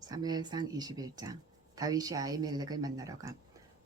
사무엘상 21장. 다윗이 아히멜렉을 만나러 감.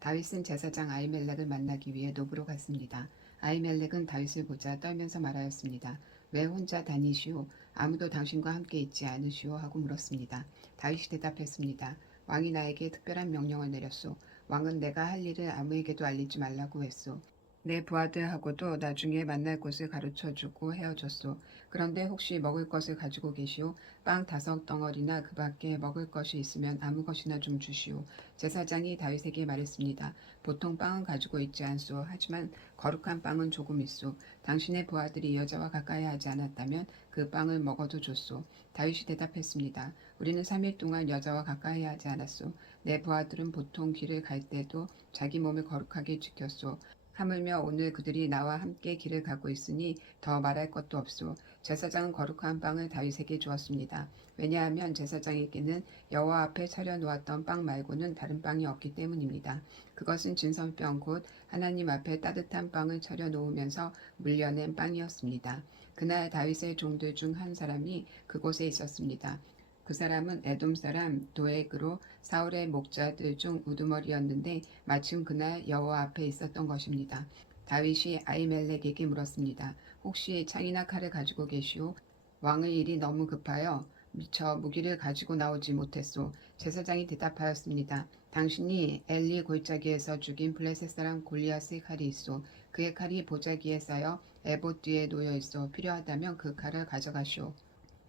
다윗은 제사장 아히멜렉을 만나기 위해 노브로 갔습니다. 아히멜렉은 다윗을 보자 떨면서 말하였습니다. 왜 혼자 다니시오? 아무도 당신과 함께 있지 않으시오? 하고 물었습니다. 다윗이 대답했습니다. 왕이 나에게 특별한 명령을 내렸소. 왕은 내가 할 일을 아무에게도 알리지 말라고 했소. 내 부하들하고도 나중에 만날 곳을 가르쳐주고 헤어졌소. 그런데 혹시 먹을 것을 가지고 계시오? 빵 5덩어리나 그 밖에 먹을 것이 있으면 아무 것이나 좀 주시오. 제사장이 다윗에게 말했습니다. 보통 빵은 가지고 있지 않소. 하지만 거룩한 빵은 조금 있소. 당신의 부하들이 여자와 가까이 하지 않았다면 그 빵을 먹어도 좋소. 다윗이 대답했습니다. 우리는 3일 동안 여자와 가까이 하지 않았소. 내 부하들은 보통 길을 갈 때도 자기 몸을 거룩하게 지켰소. 하물며 오늘 그들이 나와 함께 길을 가고 있으니 더 말할 것도 없소. 제사장은 거룩한 빵을 다윗에게 주었습니다. 왜냐하면 제사장에게는 여호와 앞에 차려놓았던 빵 말고는 다른 빵이 없기 때문입니다. 그것은 진선병 곧 하나님 앞에 따뜻한 빵을 차려놓으면서 물려낸 빵이었습니다. 그날 다윗의 종들 중 한 사람이 그곳에 있었습니다. 그 사람은 에돔 사람 도액으로 사울의 목자들 중 우두머리였는데 마침 그날 여호와 앞에 있었던 것입니다. 다윗이 아히멜렉에게 물었습니다. 혹시 창이나 칼을 가지고 계시오? 왕의 일이 너무 급하여 미처 무기를 가지고 나오지 못했소. 제사장이 대답하였습니다. 당신이 엘리 골짜기에서 죽인 블레셋 사람 골리앗의 칼이 있소. 그의 칼이 보자기에 쌓여 에봇 뒤에 놓여 있어. 필요하다면 그 칼을 가져가시오.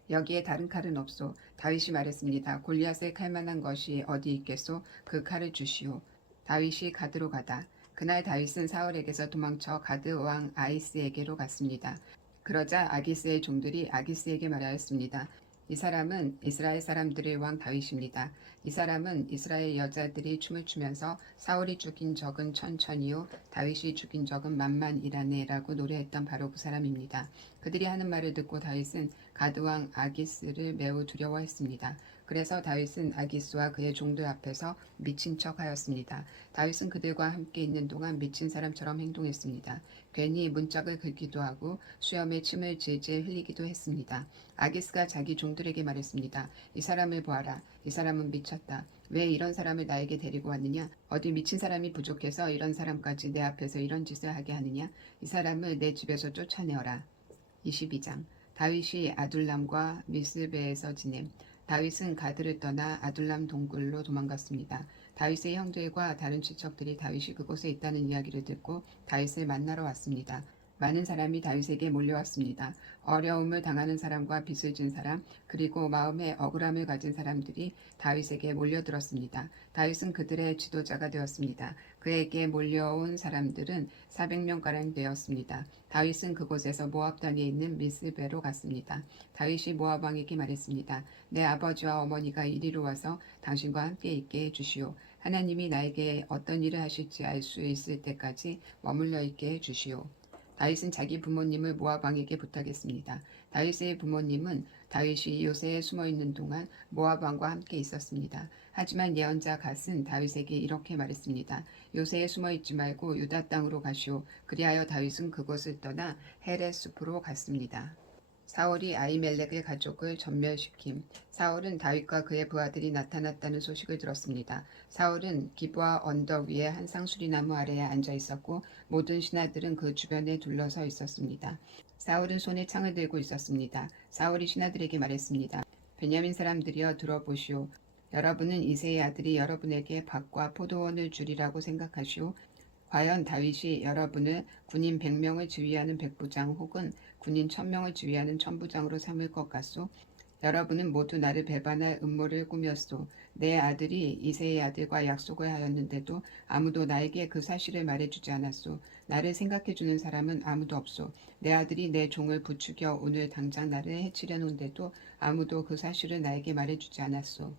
여기에 다른 칼은 없소. 다윗이 말했습니다. 골리앗의 칼만한 것이 어디 있겠소? 그 칼을 주시오. 다윗이 가드로 가다. 그날 다윗은 사울에게서 도망쳐 가드 왕 아이스에게로 갔습니다. 그러자 아기스의 종들이 아기스에게 말하였습니다. 이 사람은 이스라엘 사람들의 왕 다윗입니다. 이 사람은 이스라엘 여자들이 춤을 추면서 사울이 죽인 적은 천천히요 다윗이 죽인 적은 만만이라네 라고 노래했던 바로 그 사람입니다. 그들이 하는 말을 듣고 다윗은 가드왕 아기스를 매우 두려워했습니다. 그래서 다윗은 아기스와 그의 종들 앞에서 미친 척 하였습니다. 다윗은 그들과 함께 있는 동안 미친 사람처럼 행동했습니다. 괜히 문짝을 긁기도 하고 수염에 침을 질질 흘리기도 했습니다. 아기스가 자기 종들에게 말했습니다. 이 사람을 보아라. 이 사람은 미쳤다. 왜 이런 사람을 나에게 데리고 왔느냐? 어디 미친 사람이 부족해서 이런 사람까지 내 앞에서 이런 짓을 하게 하느냐? 이 사람을 내 집에서 쫓아내어라. 22장. 다윗이 아둘람과 미스베에서 지냄. 다윗은 가드를 떠나 아둘람 동굴로 도망갔습니다. 다윗의 형들과 다른 친척들이 다윗이 그곳에 있다는 이야기를 듣고 다윗을 만나러 왔습니다. 많은 사람이 다윗에게 몰려왔습니다. 어려움을 당하는 사람과 빚을 진 사람, 그리고 마음에 억울함을 가진 사람들이 다윗에게 몰려들었습니다. 다윗은 그들의 지도자가 되었습니다. 그에게 몰려온 사람들은 400명가량 되었습니다. 다윗은 그곳에서 모압단에 있는 미스베로 갔습니다. 다윗이 모압 왕에게 말했습니다. 내 아버지와 어머니가 이리로 와서 당신과 함께 있게 해주시오. 하나님이 나에게 어떤 일을 하실지 알 수 있을 때까지 머물러 있게 해주시오. 다윗은 자기 부모님을 모압 왕에게 부탁했습니다. 다윗의 부모님은 다윗이 요새에 숨어있는 동안 모압 왕과 함께 있었습니다. 하지만 예언자 갓은 다윗에게 이렇게 말했습니다. 요새에 숨어있지 말고 유다 땅으로 가시오. 그리하여 다윗은 그곳을 떠나 헤렛 숲으로 갔습니다. 사울이 아히멜렉의 가족을 전멸시킴. 사울은 다윗과 그의 부하들이 나타났다는 소식을 들었습니다. 사울은 기브아 언덕 위에 한 상수리나무 아래에 앉아 있었고 모든 신하들은 그 주변에 둘러서 있었습니다. 사울은 손에 창을 들고 있었습니다. 사울이 신하들에게 말했습니다. 베냐민 사람들이여 들어보시오. 여러분은 이새의 아들이 여러분에게 밭과 포도원을 주리라고 생각하시오. 과연 다윗이 여러분을 군인 100명을 지휘하는 백부장 혹은 군인 1000명을 지휘하는 천부장으로 삼을 것 같소? 여러분은 모두 나를 배반할 음모를 꾸몄소. 내 아들이 이새의 아들과 약속을 하였는데도 아무도 나에게 그 사실을 말해주지 않았소. 나를 생각해주는 사람은 아무도 없소. 내 아들이 내 종을 부추겨 오늘 당장 나를 해치려는데도 아무도 그 사실을 나에게 말해주지 않았소.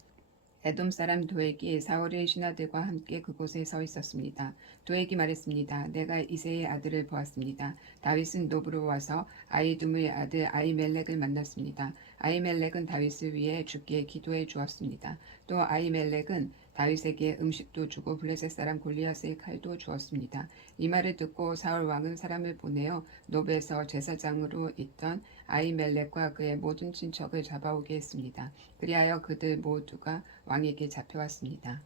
에돔 사람 도액이 사울의 신하들과 함께 그곳에 서 있었습니다. 도액이 말했습니다. 내가 이새의 아들을 보았습니다. 다윗은 노브로 와서 아히둠의 아들 아히멜렉을 만났습니다. 아히멜렉은 다윗을 위해 주께 기도해 주었습니다. 또 아히멜렉은 다윗에게 음식도 주고 블레셋 사람 골리앗의 칼도 주었습니다. 이 말을 듣고 사울 왕은 사람을 보내어 노베에서 제사장으로 있던 아히멜렉과 그의 모든 친척을 잡아오게 했습니다. 그리하여 그들 모두가 왕에게 잡혀왔습니다.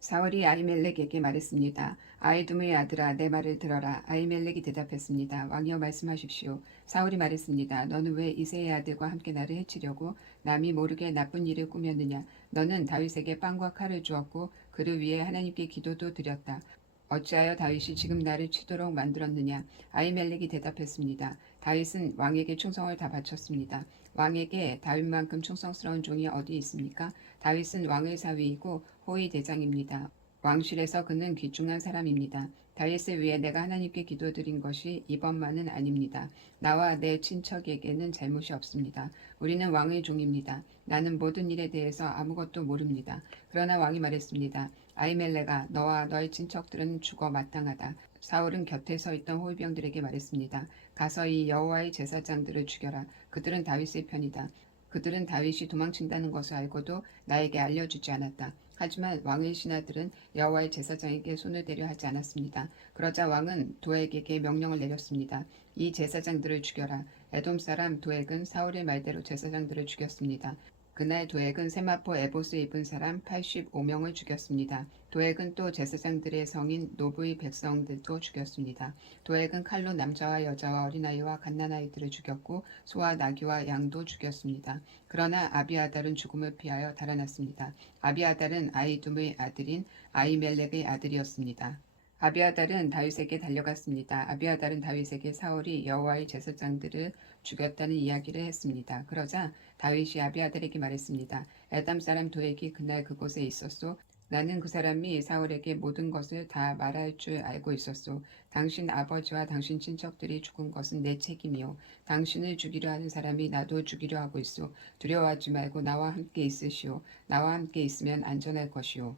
사울이 아히멜렉에게 말했습니다. 아히둠의 아들아, 내 말을 들어라. 아히멜렉이 대답했습니다. 왕이여 말씀하십시오. 사울이 말했습니다. 너는 왜 이새의 아들과 함께 나를 해치려고 남이 모르게 나쁜 일을 꾸몄느냐. 너는 다윗에게 빵과 칼을 주었고 그를 위해 하나님께 기도도 드렸다. 어찌하여 다윗이 지금 나를 치도록 만들었느냐. 아히멜렉이 대답했습니다. 다윗은 왕에게 충성을 다 바쳤습니다. 왕에게 다윗만큼 충성스러운 종이 어디 있습니까? 다윗은 왕의 사위이고 호위 대장입니다. 왕실에서 그는 귀중한 사람입니다. 다윗을 위해 내가 하나님께 기도드린 것이 이번만은 아닙니다. 나와 내 친척에게는 잘못이 없습니다. 우리는 왕의 종입니다. 나는 모든 일에 대해서 아무것도 모릅니다. 그러나 왕이 말했습니다. 아히멜렉아, 너와 너의 친척들은 죽어 마땅하다. 사울은 곁에 서 있던 호위병들에게 말했습니다. 가서 이 여호와의 제사장들을 죽여라. 그들은 다윗의 편이다. 그들은 다윗이 도망친다는 것을 알고도 나에게 알려주지 않았다. 하지만 왕의 신하들은 여호와의 제사장에게 손을 대려 하지 않았습니다. 그러자 왕은 도액에게 명령을 내렸습니다. 이 제사장들을 죽여라. 에돔 사람 도액은 사울의 말대로 제사장들을 죽였습니다. 그날 도액은 세마포 에봇을 입은 사람 85명을 죽였습니다. 도액은 또 제사장들의 성인 노브의 백성들도 죽였습니다. 도액은 칼로 남자와 여자와 어린아이와 갓난아이들을 죽였고 소와 나귀와 양도 죽였습니다. 그러나 아비아달은 죽음을 피하여 달아났습니다. 아비아달은 아히둠의 아들인 아히멜렉의 아들이었습니다. 아비아달은 다윗에게 달려갔습니다. 아비아달은 다윗에게 사울이 여호와의 제사장들을 죽였다는 이야기를 했습니다. 그러자 다윗이 아비아달에게 말했습니다. 에담 사람 도액이 그날 그곳에 있었소. 나는 그 사람이 사울에게 모든 것을 다 말할 줄 알고 있었소. 당신 아버지와 당신 친척들이 죽은 것은 내 책임이요. 당신을 죽이려 하는 사람이 나도 죽이려 하고 있소. 두려워하지 말고 나와 함께 있으시오. 나와 함께 있으면 안전할 것이오.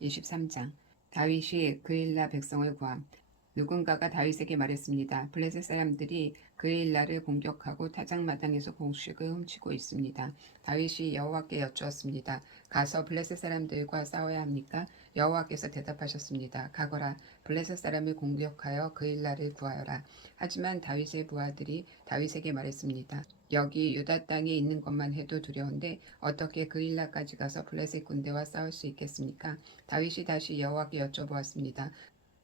23장 다윗이 그일라 백성을 구함. 누군가가 다윗에게 말했습니다. 블레셋 사람들이 그일라를 공격하고 타작마당에서 곡식을 훔치고 있습니다. 다윗이 여호와께 여쭈었습니다. 가서 블레셋 사람들과 싸워야 합니까? 여호와께서 대답하셨습니다. 가거라. 블레셋 사람을 공격하여 그일라를 구하여라. 하지만 다윗의 부하들이 다윗에게 말했습니다. 여기 유다 땅에 있는 것만 해도 두려운데 어떻게 그일라까지 가서 블레셋 군대와 싸울 수 있겠습니까? 다윗이 다시 여호와께 여쭤보았습니다.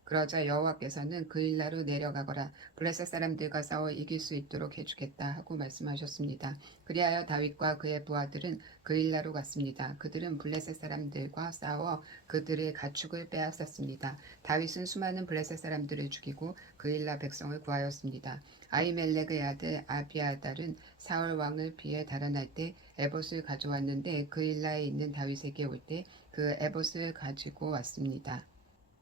그러자 여호와께서는 그일라로 내려가거라. 블레셋 사람들과 싸워 이길 수 있도록 해주겠다 하고 말씀하셨습니다. 그리하여 다윗과 그의 부하들은 그일라로 갔습니다. 그들은 블레셋 사람들과 싸워 그들의 가축을 빼앗았습니다. 다윗은 수많은 블레셋 사람들을 죽이고 그일라 백성을 구하였습니다. 아히멜렉의 아들 아비아달은 사울 왕을 피해 달아날 때 에봇을 가져왔는데 그일라에 있는 다윗에게 올 때 그 에봇을 가지고 왔습니다.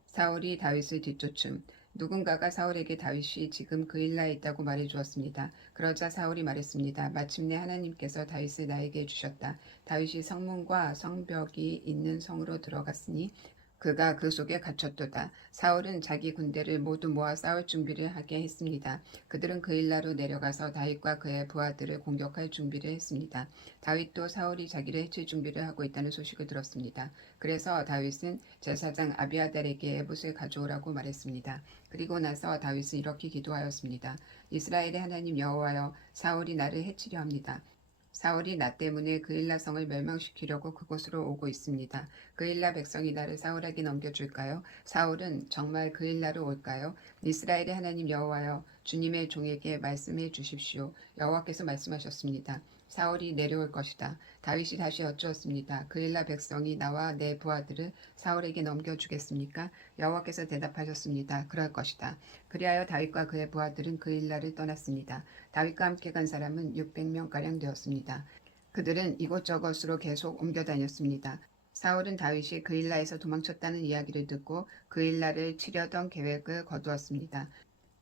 사울이 다윗을 뒤쫓음. 누군가가 사울에게 다윗이 지금 그일라에 있다고 말해주었습니다. 그러자 사울이 말했습니다. 마침내 하나님께서 다윗을 나에게 주셨다. 다윗이 성문과 성벽이 있는 성으로 들어갔으니 그가 그 속에 갇혔도다. 사울은 자기 군대를 모두 모아 싸울 준비를 하게 했습니다. 그들은 그일라로 내려가서 다윗과 그의 부하들을 공격할 준비를 했습니다. 다윗도 사울이 자기를 해칠 준비를 하고 있다는 소식을 들었습니다. 그래서 다윗은 제사장 아비아달에게 에봇을 가져오라고 말했습니다. 그리고 나서 다윗은 이렇게 기도하였습니다. 이스라엘의 하나님 여호와여, 사울이 나를 해치려 합니다. 사울이 나 때문에 그일라 성을 멸망시키려고 그곳으로 오고 있습니다. 그일라 백성이 나를 사울에게 넘겨줄까요? 사울은 정말 그일라로 올까요? 이스라엘의 하나님 여호와여, 주님의 종에게 말씀해 주십시오. 여호와께서 말씀하셨습니다. 사울이 내려올 것이다. 다윗이 다시 여쭈었습니다. 그일라 백성이 나와 내 부하들을 사울에게 넘겨주겠습니까? 여호와께서 대답하셨습니다. 그럴 것이다. 그리하여 다윗과 그의 부하들은 그일라를 떠났습니다. 다윗과 함께 간 사람은 600명가량 되었습니다. 그들은 이곳저곳으로 계속 옮겨 다녔습니다. 사울은 다윗이 그일라에서 도망쳤다는 이야기를 듣고 그일라를 치려던 계획을 거두었습니다.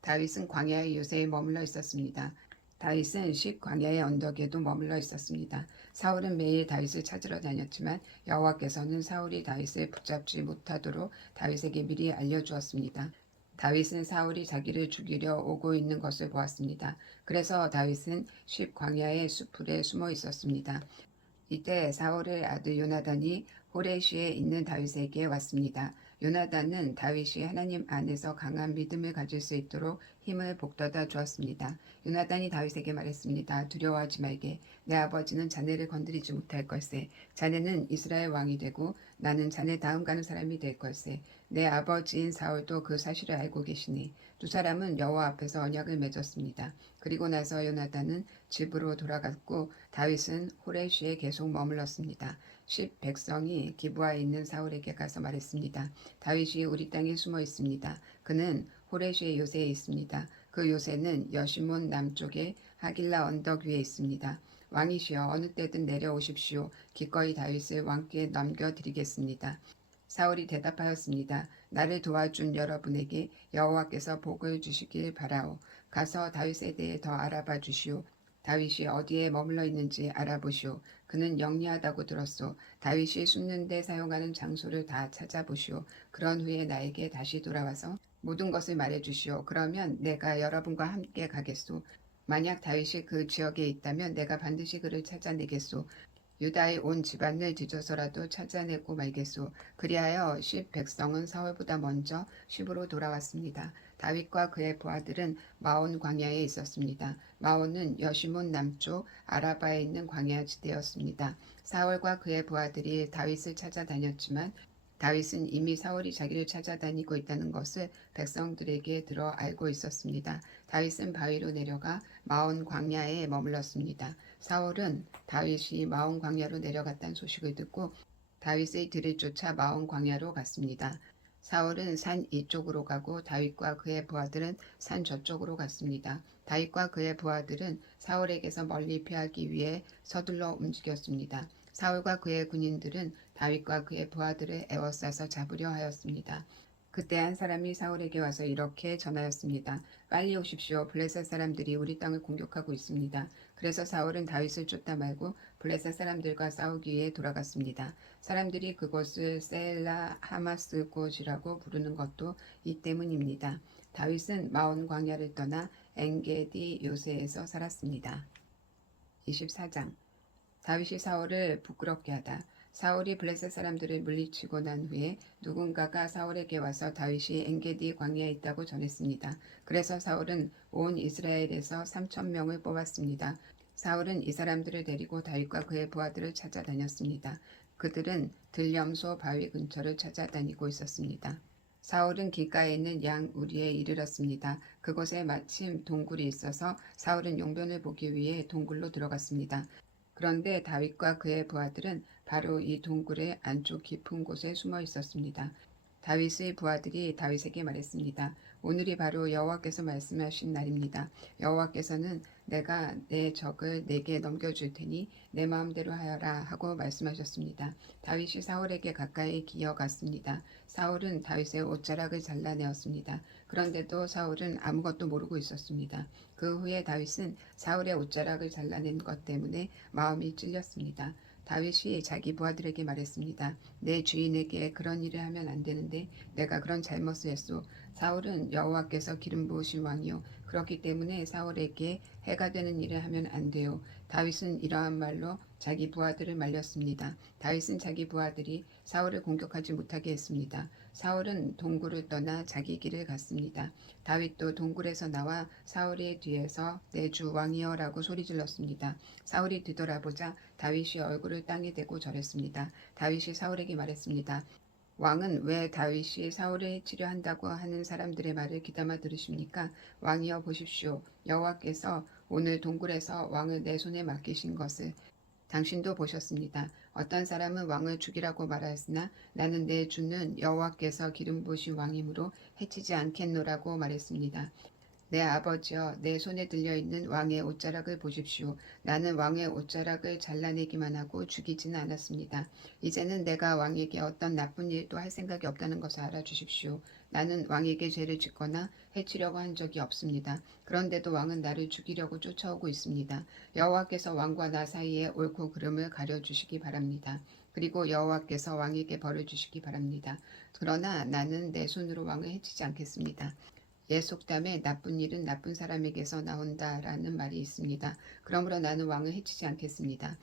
다윗은 광야의 요새에 머물러 있었습니다. 다윗은 십 광야의 언덕에도 머물러 있었습니다. 사울은 매일 다윗을 찾으러 다녔지만 여호와께서는 사울이 다윗을 붙잡지 못하도록 다윗에게 미리 알려주었습니다. 다윗은 사울이 자기를 죽이려 오고 있는 것을 보았습니다. 그래서 다윗은 십 광야의 수풀에 숨어 있었습니다. 이때 사울의 아들 요나단이 호레시에 있는 다윗에게 왔습니다. 요나단은 다윗이 하나님 안에서 강한 믿음을 가질 수 있도록 힘을 북돋아 주었습니다. 요나단이 다윗에게 말했습니다. 두려워하지 말게. 내 아버지는 자네를 건드리지 못할 걸세. 자네는 이스라엘 왕이 되고 나는 자네 다음 가는 사람이 될 걸세. 내 아버지인 사울도 그 사실을 알고 계시니. 두 사람은 여호와 앞에서 언약을 맺었습니다. 그리고 나서 요나단은 집으로 돌아갔고 다윗은 호레시에 계속 머물렀습니다. 10 백성이 기브아에 있는 사울에게 가서 말했습니다. 다윗이 우리 땅에 숨어 있습니다. 그는 호레시의 요새에 있습니다. 그 요새는 여시몬 남쪽의 하길라 언덕 위에 있습니다. 왕이시여 어느 때든 내려오십시오. 기꺼이 다윗을 왕께 넘겨드리겠습니다. 사울이 대답하였습니다. 나를 도와준 여러분에게 여호와께서 복을 주시길 바라오. 가서 다윗에 대해 더 알아봐 주시오. 다윗이 어디에 머물러 있는지 알아보시오. 그는 영리하다고 들었소. 다윗이 숨는 데 사용하는 장소를 다 찾아보시오. 그런 후에 나에게 다시 돌아와서 모든 것을 말해주시오. 그러면 내가 여러분과 함께 가겠소. 만약 다윗이 그 지역에 있다면 내가 반드시 그를 찾아내겠소. 유다의 온 집안을 뒤져서라도 찾아내고 말겠소. 그리하여 10 백성은 사울보다 먼저 십으로 돌아왔습니다. 다윗과 그의 부하들은 마온 광야에 있었습니다. 마온은 여시몬 남쪽 아라바에 있는 광야 지대였습니다. 사울과 그의 부하들이 다윗을 찾아다녔지만 다윗은 이미 사울이 자기를 찾아다니고 있다는 것을 백성들에게 들어 알고 있었습니다. 다윗은 바위로 내려가 마온 광야에 머물렀습니다. 사울은 다윗이 마온 광야로 내려갔다는 소식을 듣고 다윗의 뒤를 쫓아 마온 광야로 갔습니다. 사울은 산 이쪽으로 가고 다윗과 그의 부하들은 산 저쪽으로 갔습니다. 다윗과 그의 부하들은 사울에게서 멀리 피하기 위해 서둘러 움직였습니다. 사울과 그의 군인들은 다윗과 그의 부하들을 에워싸서 잡으려 하였습니다. 그때 한 사람이 사울에게 와서 이렇게 전하였습니다. 빨리 오십시오. 블레셋 사람들이 우리 땅을 공격하고 있습니다. 그래서 사울은 다윗을 쫓다 말고 블레셋 사람들과 싸우기 위해 돌아갔습니다. 사람들이 그곳을 셀라 하마스 곳이라고 부르는 것도 이 때문입니다. 다윗은 마온 광야를 떠나 엔게디 요새에서 살았습니다. 24장 다윗이 사울을 부끄럽게 하다. 사울이 블레셋 사람들을 물리치고 난 후에 누군가가 사울에게 와서 다윗이 엔게디 광야에 있다고 전했습니다. 그래서 사울은 온 이스라엘에서 3,000명을 뽑았습니다. 사울은 이 사람들을 데리고 다윗과 그의 부하들을 찾아다녔습니다. 그들은 들염소 바위 근처를 찾아다니고 있었습니다. 사울은 길가에 있는 양 우리에 이르렀습니다. 그곳에 마침 동굴이 있어서 사울은 용변을 보기 위해 동굴로 들어갔습니다. 그런데 다윗과 그의 부하들은 바로 이 동굴의 안쪽 깊은 곳에 숨어 있었습니다. 다윗의 부하들이 다윗에게 말했습니다. 오늘이 바로 여호와께서 말씀하신 날입니다. 여호와께서는 내가 내 적을 내게 넘겨줄 테니 내 마음대로 하여라 하고 말씀하셨습니다. 다윗이 사울에게 가까이 기어갔습니다. 사울은 다윗의 옷자락을 잘라내었습니다. 그런데도 사울은 아무것도 모르고 있었습니다. 그 후에 다윗은 사울의 옷자락을 잘라낸 것 때문에 마음이 찔렸습니다. 다윗이 자기 부하들에게 말했습니다. 내 주인에게 그런 일을 하면 안 되는데 내가 그런 잘못을 했소. 사울은 여호와께서 기름 부으신 왕이요. 그렇기 때문에 사울에게 해가 되는 일을 하면 안 돼요. 다윗은 이러한 말로 자기 부하들을 말렸습니다. 다윗은 자기 부하들이 사울을 공격하지 못하게 했습니다. 사울은 동굴을 떠나 자기 길을 갔습니다. 다윗도 동굴에서 나와 사울의 뒤에서 내 주 왕이여라고 소리질렀습니다. 사울이 뒤돌아보자 다윗이 얼굴을 땅에 대고 절했습니다. 다윗이 사울에게 말했습니다. 왕은 왜 다윗이 사울을 치려 한다고 하는 사람들의 말을 귀담아 들으십니까? 왕이여 보십시오. 여호와께서 오늘 동굴에서 왕을 내 손에 맡기신 것을 당신도 보셨습니다. 어떤 사람은 왕을 죽이라고 말하였으나 나는 내 주는 여호와께서 기름 부으신 왕이므로 해치지 않겠노라고 말했습니다. 내 아버지여 내 손에 들려있는 왕의 옷자락을 보십시오. 나는 왕의 옷자락을 잘라내기만 하고 죽이지는 않았습니다. 이제는 내가 왕에게 어떤 나쁜 일도 할 생각이 없다는 것을 알아주십시오. 나는 왕에게 죄를 짓거나 해치려고 한 적이 없습니다. 그런데도 왕은 나를 죽이려고 쫓아오고 있습니다. 여호와께서 왕과 나 사이에 옳고 그름을 가려주시기 바랍니다. 그리고 여호와께서 왕에게 벌을 주시기 바랍니다. 그러나 나는 내 손으로 왕을 해치지 않겠습니다. 옛 속담에 나쁜 일은 나쁜 사람에게서 나온다라는 말이 있습니다. 그러므로 나는 왕을 해치지 않겠습니다.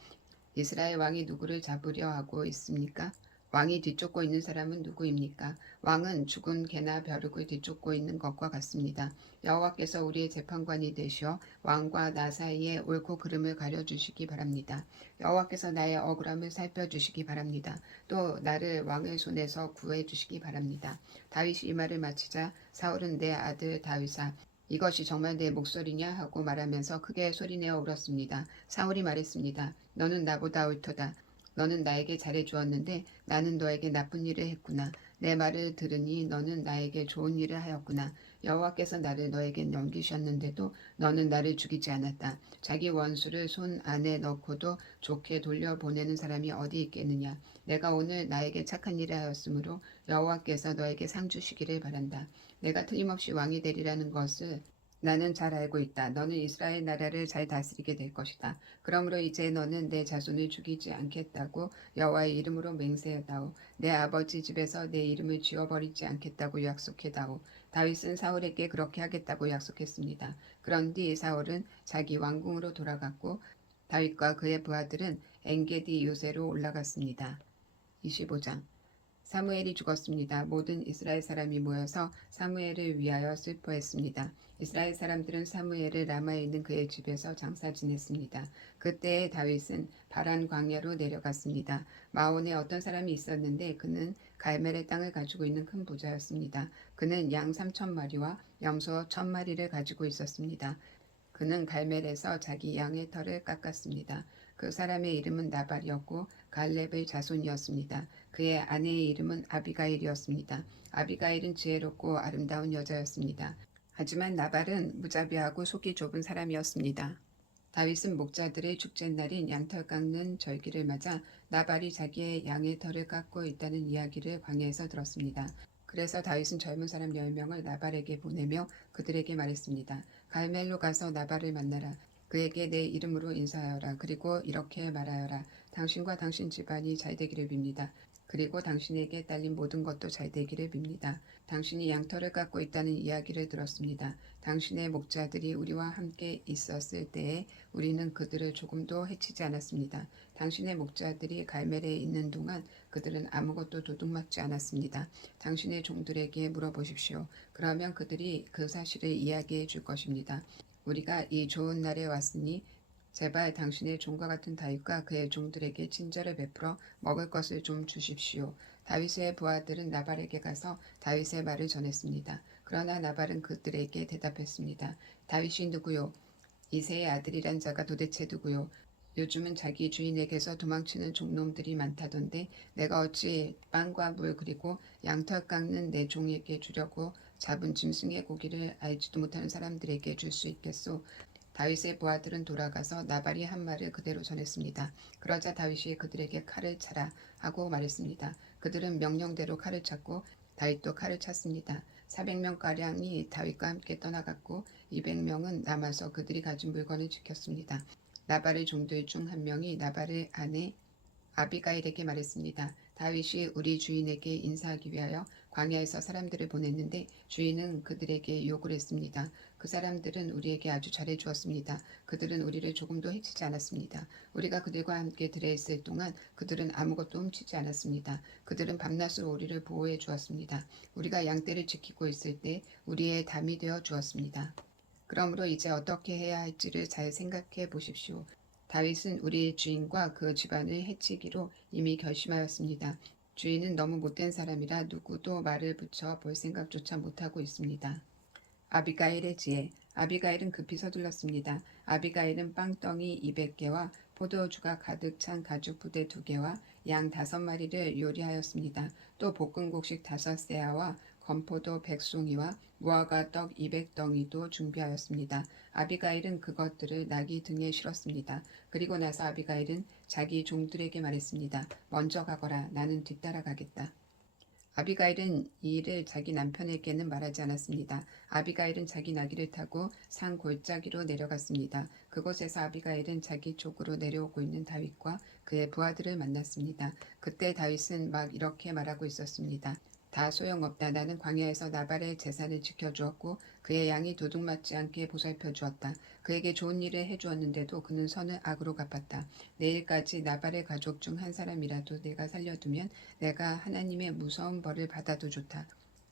이스라엘 왕이 누구를 잡으려 하고 있습니까? 왕이 뒤쫓고 있는 사람은 누구입니까? 왕은 죽은 개나 벼룩을 뒤쫓고 있는 것과 같습니다. 여호와께서 우리의 재판관이 되시어 왕과 나 사이에 옳고 그름을 가려주시기 바랍니다. 여호와께서 나의 억울함을 살펴주시기 바랍니다. 또 나를 왕의 손에서 구해주시기 바랍니다. 다윗이 이 말을 마치자 사울은 내 아들 다윗아 이것이 정말 내 목소리냐 하고 말하면서 크게 소리내어 울었습니다. 사울이 말했습니다. 너는 나보다 옳도다. 너는 나에게 잘해주었는데 나는 너에게 나쁜 일을 했구나. 내 말을 들으니 너는 나에게 좋은 일을 하였구나. 여호와께서 나를 너에게 넘기셨는데도 너는 나를 죽이지 않았다. 자기 원수를 손 안에 넣고도 좋게 돌려보내는 사람이 어디 있겠느냐. 내가 오늘 나에게 착한 일을 하였으므로 여호와께서 너에게 상 주시기를 바란다. 내가 틀림없이 왕이 되리라는 것을 나는 잘 알고 있다. 너는 이스라엘 나라를 잘 다스리게 될 것이다. 그러므로 이제 너는 내 자손을 죽이지 않겠다고 여호와의 이름으로 맹세하다오. 내 아버지 집에서 내 이름을 지워버리지 않겠다고 약속해다오. 다윗은 사울에게 그렇게 하겠다고 약속했습니다. 그런 뒤 사울은 자기 왕궁으로 돌아갔고 다윗과 그의 부하들은 엔게디 요새로 올라갔습니다. 25장 사무엘이 죽었습니다. 모든 이스라엘 사람이 모여서 사무엘을 위하여 슬퍼했습니다. 이스라엘 사람들은 사무엘을 라마에 있는 그의 집에서 장사 지냈습니다. 그때 다윗은 바란 광야로 내려갔습니다. 마온에 어떤 사람이 있었는데 그는 갈멜의 땅을 가지고 있는 큰 부자였습니다. 그는 양 3,000마리와 염소 1,000마리를 가지고 있었습니다. 그는 갈멜에서 자기 양의 털을 깎았습니다. 그 사람의 이름은 나발이었고 갈렙의 자손이었습니다. 그의 아내의 이름은 아비가일이었습니다. 아비가일은 지혜롭고 아름다운 여자였습니다. 하지만 나발은 무자비하고 속이 좁은 사람이었습니다. 다윗은 목자들의 축제날인 양털 깎는 절기를 맞아 나발이 자기의 양의 털을 깎고 있다는 이야기를 광야에서 들었습니다. 그래서 다윗은 젊은 사람 10명을 나발에게 보내며 그들에게 말했습니다. 갈멜로 가서 나발을 만나라. 그에게 내 이름으로 인사하여라. 그리고 이렇게 말하여라. 당신과 당신 집안이 잘 되기를 빕니다. 그리고 당신에게 딸린 모든 것도 잘 되기를 빕니다. 당신이 양털을 깎고 있다는 이야기를 들었습니다. 당신의 목자들이 우리와 함께 있었을 때에 우리는 그들을 조금도 해치지 않았습니다. 당신의 목자들이 갈멜에 있는 동안 그들은 아무것도 도둑맞지 않았습니다. 당신의 종들에게 물어보십시오. 그러면 그들이 그 사실을 이야기해 줄 것입니다. 우리가 이 좋은 날에 왔으니 제발 당신의 종과 같은 다윗과 그의 종들에게 친절을 베풀어 먹을 것을 좀 주십시오. 다윗의 부하들은 나발에게 가서 다윗의 말을 전했습니다. 그러나 나발은 그들에게 대답했습니다. 다윗이 누구요? 이새의 아들이란 자가 도대체 누구요? 요즘은 자기 주인에게서 도망치는 종놈들이 많다던데 내가 어찌 빵과 물 그리고 양털 깎는 내 종에게 주려고 잡은 짐승의 고기를 알지도 못하는 사람들에게 줄 수 있겠소? 다윗의 부하들은 돌아가서 나발이 한 말을 그대로 전했습니다. 그러자 다윗이 그들에게 칼을 차라 하고 말했습니다. 그들은 명령대로 칼을 찼고 다윗도 칼을 찼습니다. 400명가량이 다윗과 함께 떠나갔고 200명은 남아서 그들이 가진 물건을 지켰습니다. 나발의 종들 중 한 명이 나발의 아내 아비가일에게 말했습니다. 다윗이 우리 주인에게 인사하기 위하여 광야에서 사람들을 보냈는데 주인은 그들에게 욕을 했습니다. 그 사람들은 우리에게 아주 잘해 주었습니다. 그들은 우리를 조금도 해치지 않았습니다. 우리가 그들과 함께 들에 있을 동안 그들은 아무것도 훔치지 않았습니다. 그들은 밤낮으로 우리를 보호해 주었습니다. 우리가 양떼를 지키고 있을 때 우리의 담이 되어 주었습니다. 그러므로 이제 어떻게 해야 할지를 잘 생각해 보십시오. 다윗은 우리 주인과 그 집안을 해치기로 이미 결심하였습니다. 주인은 너무 못된 사람이라 누구도 말을 붙여 볼 생각조차 못하고 있습니다. 아비가일의 지혜. 아비가일은 급히 서둘렀습니다. 아비가일은 빵덩이 200개와 포도주가 가득 찬 가죽 부대 2개와 양 5마리를 요리하였습니다. 또 볶음곡식 5세아와 건포도 100송이와 무화과 떡 200덩이도 준비하였습니다. 아비가일은 그것들을 나귀 등에 실었습니다. 그리고 나서 아비가일은 자기 종들에게 말했습니다. 먼저 가거라. 나는 뒤따라가겠다. 아비가일은 이 일을 자기 남편에게는 말하지 않았습니다. 아비가일은 자기 나귀를 타고 산 골짜기로 내려갔습니다. 그곳에서 아비가일은 자기 쪽으로 내려오고 있는 다윗과 그의 부하들을 만났습니다. 그때 다윗은 막 이렇게 말하고 있었습니다. 다 소용없다. 나는 광야에서 나발의 재산을 지켜주었고 그의 양이 도둑맞지 않게 보살펴 주었다. 그에게 좋은 일을 해주었는데도 그는 선을 악으로 갚았다. 내일까지 나발의 가족 중 한 사람이라도 내가 살려두면 내가 하나님의 무서운 벌을 받아도 좋다.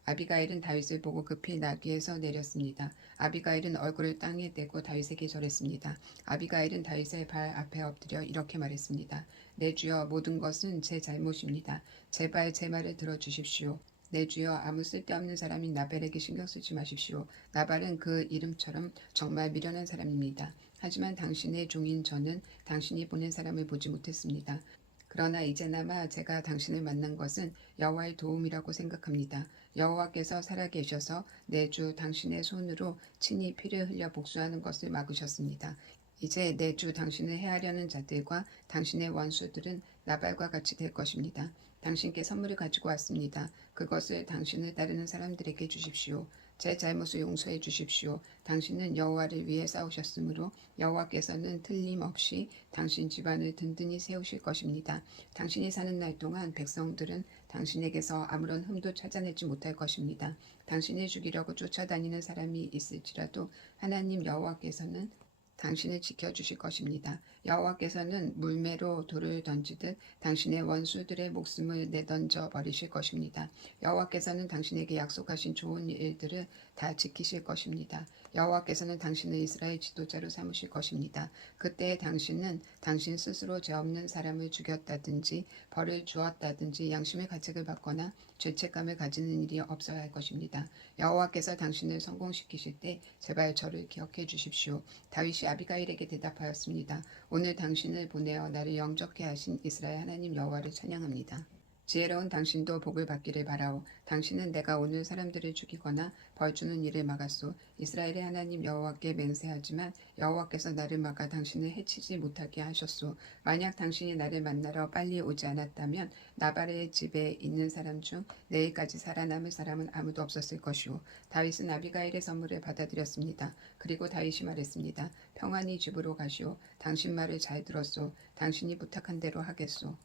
아비가일은 다윗을 보고 급히 나귀에서 내렸습니다. 아비가일은 얼굴을 땅에 대고 다윗에게 절했습니다. 아비가일은 다윗의 발 앞에 엎드려 이렇게 말했습니다. 내 주여, 모든 것은 제 잘못입니다. 제발 제 말을 들어주십시오. 내 주여, 아무 쓸데없는 사람인 나발에게 신경 쓰지 마십시오. 나발은 그 이름처럼 정말 미련한 사람입니다. 하지만 당신의 종인 저는 당신이 보낸 사람을 보지 못했습니다. 그러나 이제나마 제가 당신을 만난 것은 여호와의 도움이라고 생각합니다. 여호와께서 살아계셔서 내 주 당신의 손으로 친히 피를 흘려 복수하는 것을 막으셨습니다. 이제 내 주 당신을 해하려는 자들과 당신의 원수들은 나발과 같이 될 것입니다. 당신께 선물을 가지고 왔습니다. 그것을 당신을 따르는 사람들에게 주십시오. 제 잘못을 용서해 주십시오. 당신은 여호와를 위해 싸우셨으므로 여호와께서는 틀림없이 당신 집안을 든든히 세우실 것입니다. 당신이 사는 날 동안 백성들은 당신에게서 아무런 흠도 찾아내지 못할 것입니다. 당신을 죽이려고 쫓아다니는 사람이 있을지라도 하나님 여호와께서는 당신을 지켜주실 것입니다. 여호와께서는 물매로 돌을 던지듯 당신의 원수들의 목숨을 내던져 버리실 것입니다. 여호와께서는 당신에게 약속하신 좋은 일들을 다 지키실 것입니다. 여호와께서는 당신을 이스라엘 지도자로 삼으실 것입니다. 그때 당신은 당신 스스로 죄 없는 사람을 죽였다든지 벌을 주었다든지 양심의 가책을 받거나 죄책감을 가지는 일이 없어야 할 것입니다. 여호와께서 당신을 성공시키실 때 제발 저를 기억해 주십시오. 다윗이 아비가일에게 대답하였습니다. 오늘 당신을 보내어 나를 영접케 하신 이스라엘 하나님 여호와를 찬양합니다. 지혜로운 당신도 복을 받기를 바라오. 당신은 내가 오늘 사람들을 죽이거나 벌 주는 일을 막았소. 이스라엘의 하나님 여호와께 맹세하지만 여호와께서 나를 막아 당신을 해치지 못하게 하셨소. 만약 당신이 나를 만나러 빨리 오지 않았다면 나발의 집에 있는 사람 중 내일까지 살아남을 사람은 아무도 없었을 것이오. 다윗은 아비가일의 선물을 받아들였습니다. 그리고 다윗이 말했습니다. 평안히 집으로 가시오. 당신 말을 잘 들었소. 당신이 부탁한 대로 하겠소.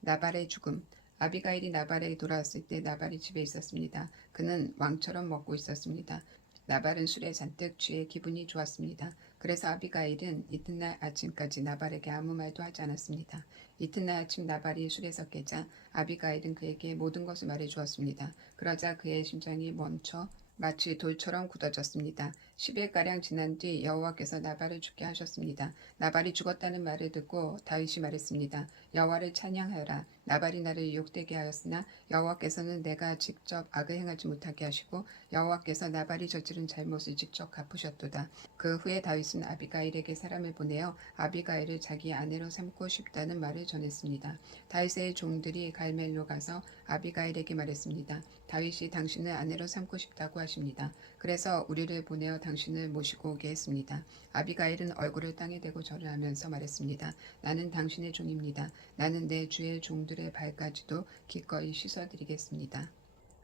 나발의 죽음. 아비가일이 나발에게 돌아왔을 때 나발이 집에 있었습니다. 그는 왕처럼 먹고 있었습니다. 나발은 술에 잔뜩 취해 기분이 좋았습니다. 그래서 아비가일은 이튿날 아침까지 나발에게 아무 말도 하지 않았습니다. 이튿날 아침 나발이 술에서 깨자 아비가일은 그에게 모든 것을 말해주었습니다. 그러자 그의 심장이 멈춰 마치 돌처럼 굳어졌습니다. 10일가량 지난 뒤 여호와께서 나발을 죽게 하셨습니다. 나발이 죽었다는 말을 듣고 다윗이 말했습니다. 여호와를 찬양하여라. 나발이 나를 유혹되게 하였으나 여호와께서는 내가 직접 악을 행하지 못하게 하시고 여호와께서 나발이 저지른 잘못을 직접 갚으셨도다. 그 후에 다윗은 아비가일에게 사람을 보내어 아비가일을 자기 아내로 삼고 싶다는 말을 전했습니다. 다윗의 종들이 갈멜로 가서 아비가일에게 말했습니다. 다윗이 당신을 아내로 삼고 싶다고 하십니다. 그래서 우리를 보내어 당신을 모시고 오게 했습니다. 아비가일은 얼굴을 땅에 대고 절을 하면서 말했습니다. 나는 당신의 종입니다. 나는 내 주의 종들의 발까지도 기꺼이 씻어드리겠습니다.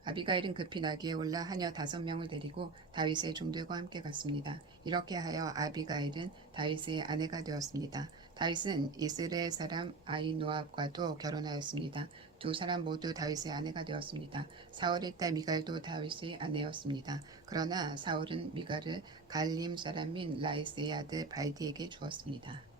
아비가일은 급히 나귀에 올라 하녀 5명을 데리고 다윗의 종들과 함께 갔습니다. 이렇게 하여 아비가일은 다윗의 아내가 되었습니다. 다윗은 이스라엘 사람 아히노압과도 결혼하였습니다. 두 사람 모두 다윗의 아내가 되었습니다. 사울의 딸 미갈도 다윗의 아내였습니다. 그러나 사울은 미갈을 갈림 사람인 라이스의 아들 발디에게 주었습니다.